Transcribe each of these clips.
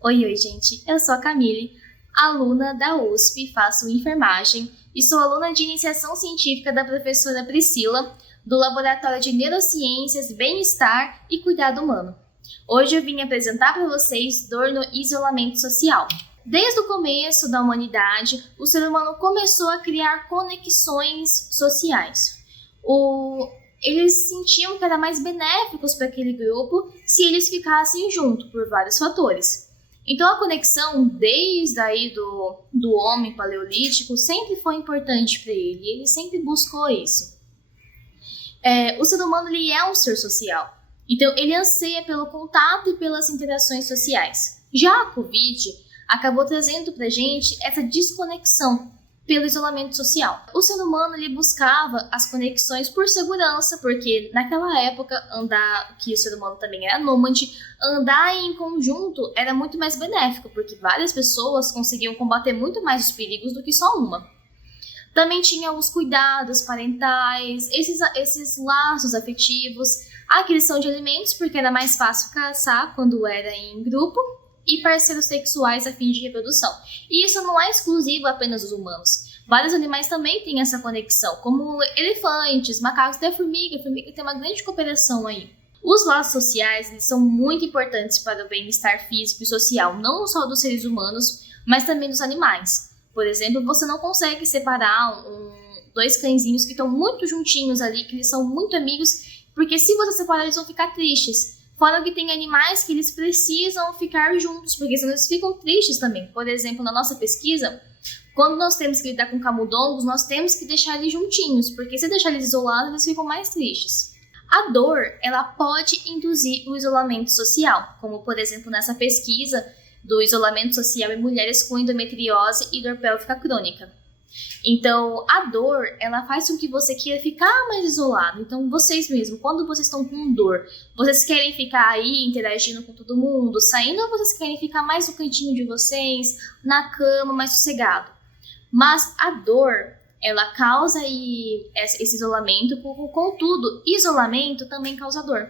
Oi, gente, eu sou a Camille, aluna da USP, faço enfermagem e sou aluna de iniciação científica da professora Priscila, do Laboratório de Neurociências, Bem-Estar e Cuidado Humano. Hoje eu vim apresentar para vocês dor no isolamento social. Desde o começo da humanidade, o ser humano começou a criar conexões sociais. Eles sentiam que era mais benéficos para aquele grupo se eles ficassem juntos por vários fatores. Então a conexão, desde aí do homem paleolítico, sempre foi importante para ele. Ele sempre buscou isso. O ser humano ele é um ser social. Então ele anseia pelo contato e pelas interações sociais. Já a Covid acabou trazendo para a gente essa desconexão pelo isolamento social. O ser humano ele buscava as conexões por segurança, porque naquela época que o ser humano também era nômade, andar em conjunto era muito mais benéfico, porque várias pessoas conseguiam combater muito mais os perigos do que só uma. Também tinha os cuidados parentais, esses laços afetivos, a aquisição de alimentos, porque era mais fácil caçar quando era em grupo, e parceiros sexuais a fim de reprodução. E isso não é exclusivo apenas dos humanos. Vários animais também têm essa conexão, como elefantes, macacos, até a formiga. A formiga tem uma grande cooperação aí. Os laços sociais eles são muito importantes para o bem-estar físico e social, não só dos seres humanos, mas também dos animais. Por exemplo, você não consegue separar dois cãezinhos que estão muito juntinhos ali, que eles são muito amigos, porque se você separar eles vão ficar tristes. Fora que tem animais que eles precisam ficar juntos, porque senão eles ficam tristes também. Por exemplo, na nossa pesquisa, quando nós temos que lidar com camundongos, nós temos que deixar eles juntinhos, porque se deixar eles isolados, eles ficam mais tristes. A dor, ela pode induzir o isolamento social, como por exemplo nessa pesquisa do isolamento social em mulheres com endometriose e dor pélvica crônica. Então, a dor, ela faz com que você queira ficar mais isolado. Então, vocês mesmos, quando vocês estão com dor, vocês querem ficar aí interagindo com todo mundo, saindo, ou vocês querem ficar mais no cantinho de vocês, na cama, mais sossegado? Mas a dor, ela causa esse isolamento, contudo, isolamento também causa dor.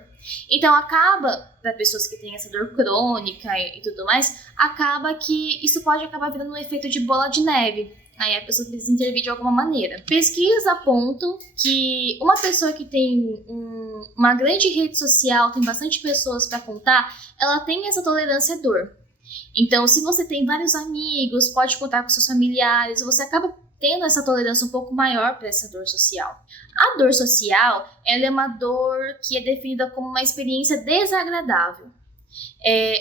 Então, acaba, para pessoas que têm essa dor crônica e tudo mais, acaba que isso pode acabar virando um efeito de bola de neve. Aí a pessoa precisa intervir de alguma maneira. Pesquisas apontam que uma pessoa que tem uma grande rede social, tem bastante pessoas para contar, ela tem essa tolerância à dor. Então, se você tem vários amigos, pode contar com seus familiares, você acaba tendo essa tolerância um pouco maior para essa dor social. A dor social, ela é uma dor que é definida como uma experiência desagradável.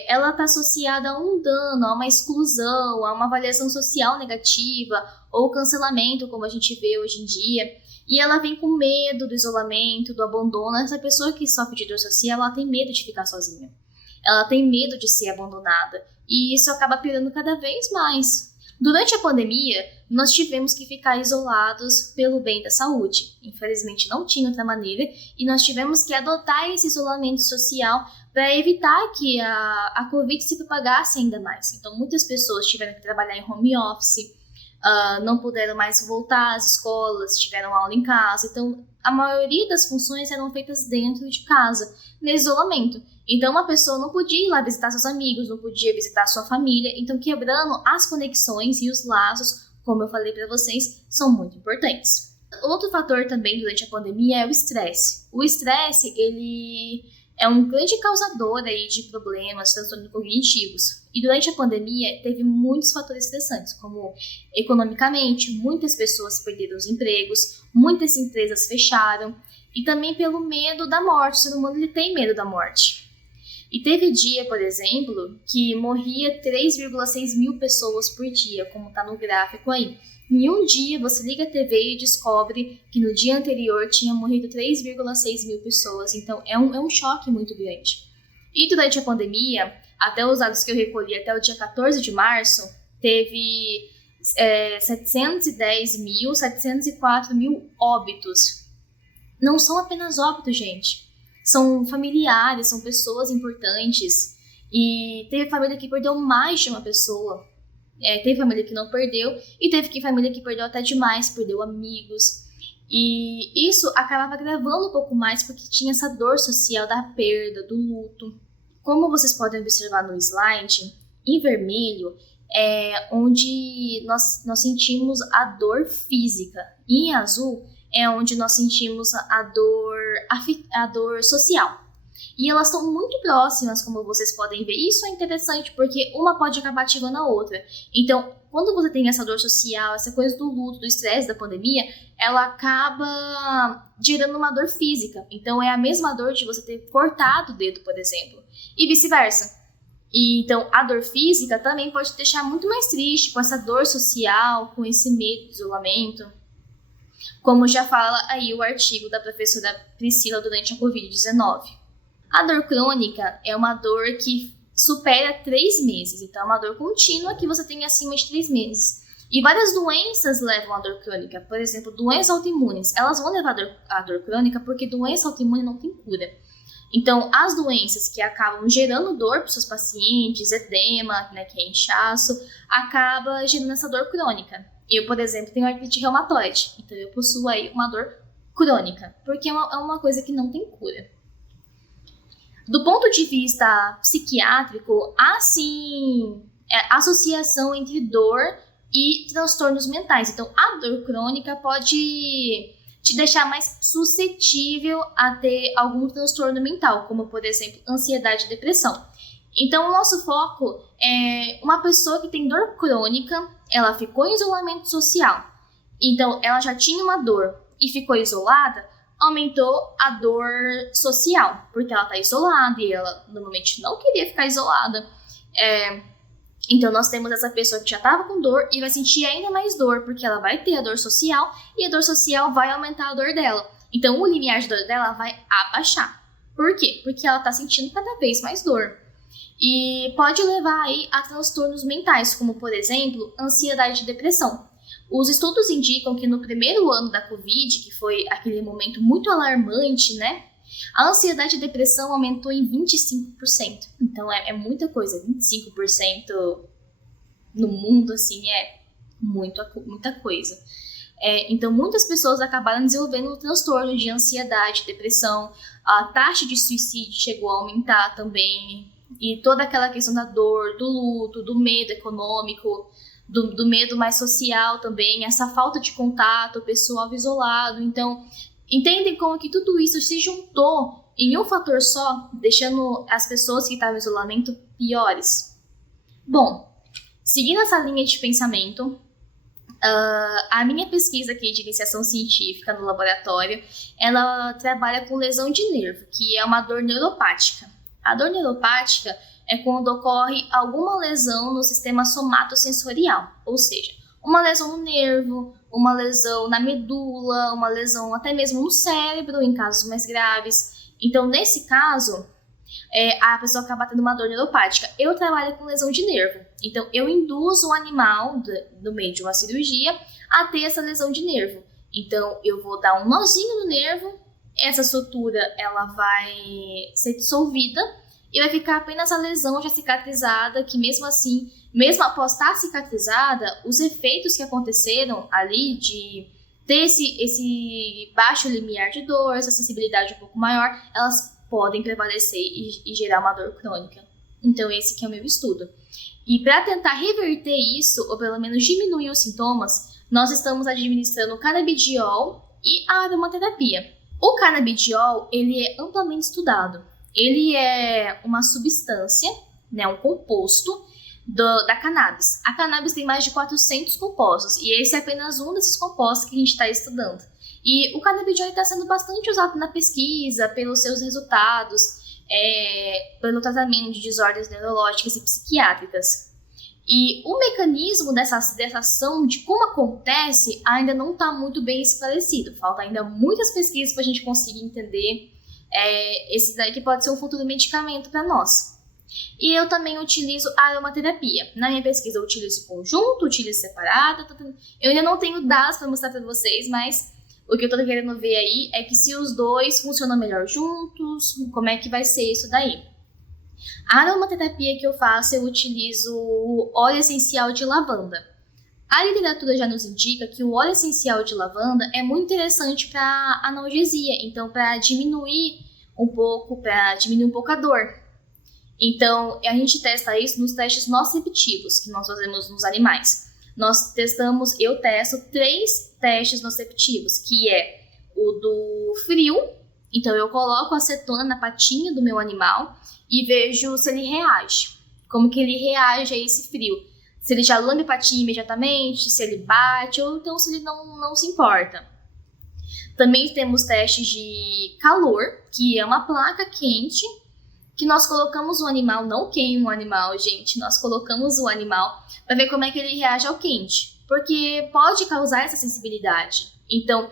Ela está associada a um dano, a uma exclusão, a uma avaliação social negativa ou cancelamento, como a gente vê hoje em dia. E ela vem com medo do isolamento, do abandono. Essa pessoa que sofre de dor social, ela tem medo de ficar sozinha. Ela tem medo de ser abandonada. E isso acaba piorando cada vez mais. Durante a pandemia, nós tivemos que ficar isolados pelo bem da saúde. Infelizmente, não tinha outra maneira. E nós tivemos que adotar esse isolamento social para evitar que a Covid se propagasse ainda mais. Então, muitas pessoas tiveram que trabalhar em home office, não puderam mais voltar às escolas, tiveram aula em casa. Então, a maioria das funções eram feitas dentro de casa, no isolamento. Então, uma pessoa não podia ir lá visitar seus amigos, não podia visitar sua família. Então, quebrando as conexões e os laços, como eu falei para vocês, são muito importantes. Outro fator também durante a pandemia é o estresse. O estresse, ele é um grande causador aí de problemas, transtornos cognitivos. E durante a pandemia, teve muitos fatores estressantes, como economicamente, muitas pessoas perderam os empregos, muitas empresas fecharam, e também pelo medo da morte. O ser humano ele tem medo da morte. E teve dia, por exemplo, que morria 3,6 mil pessoas por dia, como está no gráfico aí. Em um dia, você liga a TV e descobre que no dia anterior tinha morrido 3,6 mil pessoas. Então, é um choque muito grande. E durante a pandemia, até os dados que eu recolhi até o dia 14 de março, teve 710.704 mil óbitos. Não são apenas óbitos, gente. São familiares, são pessoas importantes. E teve família que perdeu mais de uma pessoa. Teve família que não perdeu e teve família que perdeu até demais, perdeu amigos. E isso acabava agravando um pouco mais porque tinha essa dor social da perda, do luto. Como vocês podem observar no slide, Em vermelho é onde nós sentimos a dor física. E em azul é onde nós sentimos a dor social. E elas estão muito próximas, como vocês podem ver. Isso é interessante porque uma pode acabar ativando a outra. Então, quando você tem essa dor social, essa coisa do luto, do estresse, da pandemia, ela acaba gerando uma dor física. Então, é a mesma dor de você ter cortado o dedo, por exemplo. E vice-versa. E, então, a dor física também pode te deixar muito mais triste com essa dor social, com esse medo de isolamento. Como já fala aí o artigo da professora Priscila durante a Covid-19. A dor crônica é uma dor que supera 3 meses, então é uma dor contínua que você tem acima de 3 meses. E várias doenças levam à dor crônica, por exemplo, doenças autoimunes, elas vão levar à dor crônica porque doença autoimune não tem cura. Então, as doenças que acabam gerando dor para os seus pacientes, edema, né, que é inchaço, acaba gerando essa dor crônica. Eu, por exemplo, tenho artrite reumatoide, então eu possuo aí uma dor crônica, porque é uma coisa que não tem cura. Do ponto de vista psiquiátrico, há sim associação entre dor e transtornos mentais. Então, a dor crônica pode te deixar mais suscetível a ter algum transtorno mental, como, por exemplo, ansiedade e depressão. Então, o nosso foco é uma pessoa que tem dor crônica, ela ficou em isolamento social. Então, ela já tinha uma dor e ficou isolada, aumentou a dor social, porque ela está isolada e ela normalmente não queria ficar isolada. Então, nós temos essa pessoa que já estava com dor e vai sentir ainda mais dor, porque ela vai ter a dor social e a dor social vai aumentar a dor dela. Então, o limiar de dor dela vai abaixar. Por quê? Porque ela está sentindo cada vez mais dor. E pode levar aí a transtornos mentais, como, por exemplo, ansiedade e depressão. Os estudos indicam que no primeiro ano da Covid, que foi aquele momento muito alarmante, né? A ansiedade e depressão aumentou em 25%. Então, é muita coisa. 25% no mundo, assim, é muita coisa. Então, muitas pessoas acabaram desenvolvendo um transtorno de ansiedade, depressão. A taxa de suicídio chegou a aumentar também. E toda aquela questão da dor, do luto, do medo econômico, do medo mais social também, essa falta de contato, o pessoal isolado. Então, entendem como que tudo isso se juntou em um fator só, deixando as pessoas que estavam em isolamento piores? Bom, seguindo essa linha de pensamento, a minha pesquisa aqui de iniciação científica no laboratório, ela trabalha com lesão de nervo, que é uma dor neuropática. A dor neuropática é quando ocorre alguma lesão no sistema somatosensorial, ou seja, uma lesão no nervo, uma lesão na medula, uma lesão até mesmo no cérebro, em casos mais graves. Então, nesse caso, a pessoa acaba tendo uma dor neuropática. Eu trabalho com lesão de nervo, então eu induzo o animal, no meio de uma cirurgia, a ter essa lesão de nervo. Então, eu vou dar um nozinho no nervo, essa sutura ela vai ser dissolvida, e vai ficar apenas a lesão já cicatrizada, que mesmo assim, mesmo após estar cicatrizada, os efeitos que aconteceram ali de ter esse baixo limiar de dor, essa sensibilidade um pouco maior, elas podem prevalecer e gerar uma dor crônica. Então esse que é o meu estudo. E para tentar reverter isso, ou pelo menos diminuir os sintomas, nós estamos administrando o canabidiol e a aromaterapia. O canabidiol, ele é amplamente estudado. Ele é uma substância, né, um composto da cannabis. A cannabis tem mais de 400 compostos e esse é apenas um desses compostos que a gente está estudando. E o canabidiol está sendo bastante usado na pesquisa pelos seus resultados, pelo tratamento de desordens neurológicas e psiquiátricas. E o mecanismo dessa ação, de como acontece, ainda não está muito bem esclarecido. Falta ainda muitas pesquisas para a gente conseguir entender esse daí que pode ser um futuro medicamento para nós. E eu também utilizo a aromaterapia. Na minha pesquisa eu utilizo conjunto, utilizo separado. Eu ainda não tenho dados para mostrar para vocês, mas o que eu estou querendo ver aí é que se os dois funcionam melhor juntos, como é que vai ser isso daí. A aromaterapia que eu faço, eu utilizo o óleo essencial de lavanda. A literatura já nos indica que o óleo essencial de lavanda é muito interessante para analgesia, então para diminuir um pouco a dor. Então, a gente testa isso nos testes nociceptivos que nós fazemos nos animais. Eu testo 3 testes nociceptivos, que é o do frio. Então, eu coloco acetona na patinha do meu animal e vejo se ele reage. Como que ele reage a esse frio. Se ele já lambe a patinha imediatamente, se ele bate, ou então se ele não se importa. Também temos testes de calor, que é uma placa quente, que nós colocamos o animal, não queima o animal, gente, nós colocamos o animal para ver como é que ele reage ao quente, porque pode causar essa sensibilidade. Então,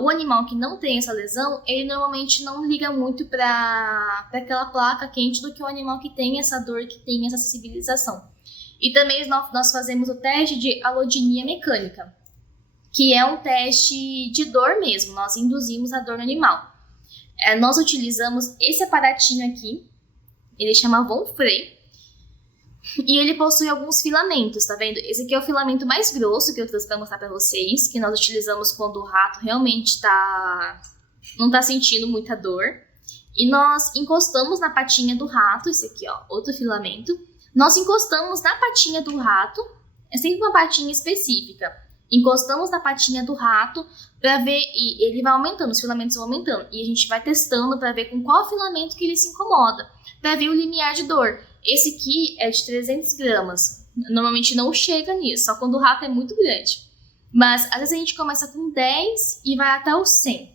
o animal que não tem essa lesão, ele normalmente não liga muito para aquela placa quente do que o animal que tem essa dor, que tem essa sensibilização. E também nós fazemos o teste de alodinia mecânica, que é um teste de dor mesmo, nós induzimos a dor no animal. Nós utilizamos esse aparatinho aqui, ele chama Von Frey, e ele possui alguns filamentos, tá vendo? Esse aqui é o filamento mais grosso que eu trouxe para mostrar para vocês, que nós utilizamos quando o rato realmente não tá sentindo muita dor. E nós encostamos na patinha do rato, esse aqui, ó, outro filamento. Nós encostamos na patinha do rato, é sempre uma patinha específica. Encostamos na patinha do rato para ver, e ele vai aumentando, os filamentos vão aumentando. E a gente vai testando para ver com qual filamento que ele se incomoda, para ver o limiar de dor. Esse aqui é de 300 gramas. Normalmente não chega nisso, só quando o rato é muito grande. Mas às vezes a gente começa com 10 e vai até os 100.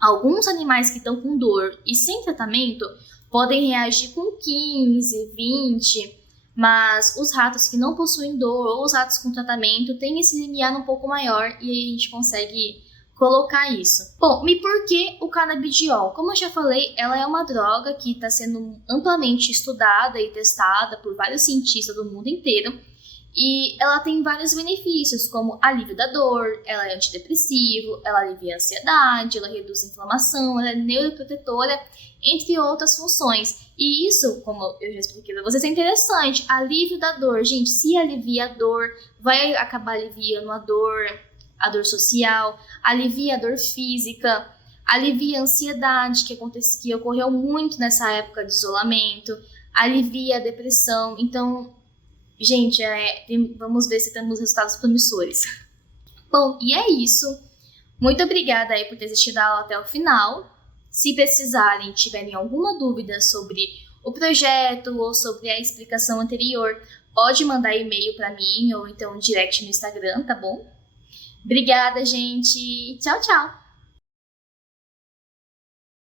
Alguns animais que estão com dor e sem tratamento podem reagir com 15, 20, mas os ratos que não possuem dor ou os ratos com tratamento têm esse limiar um pouco maior e aí a gente consegue colocar isso. Bom, e por que o canabidiol? Como eu já falei, ela é uma droga que está sendo amplamente estudada e testada por vários cientistas do mundo inteiro. E ela tem vários benefícios, como alívio da dor, ela é antidepressivo, ela alivia a ansiedade, ela reduz a inflamação, ela é neuroprotetora, entre outras funções. E isso, como eu já expliquei para vocês, é interessante. Alívio da dor, gente, se alivia a dor, vai acabar aliviando a dor social, alivia a dor física, alivia a ansiedade, que ocorreu muito nessa época de isolamento, alivia a depressão. Então, gente, vamos ver se temos resultados promissores. Bom, e é isso. Muito obrigada aí por ter assistido a aula até o final. Se precisarem, tiverem alguma dúvida sobre o projeto ou sobre a explicação anterior, pode mandar e-mail para mim ou então direct no Instagram, tá bom? Obrigada, gente. Tchau, tchau.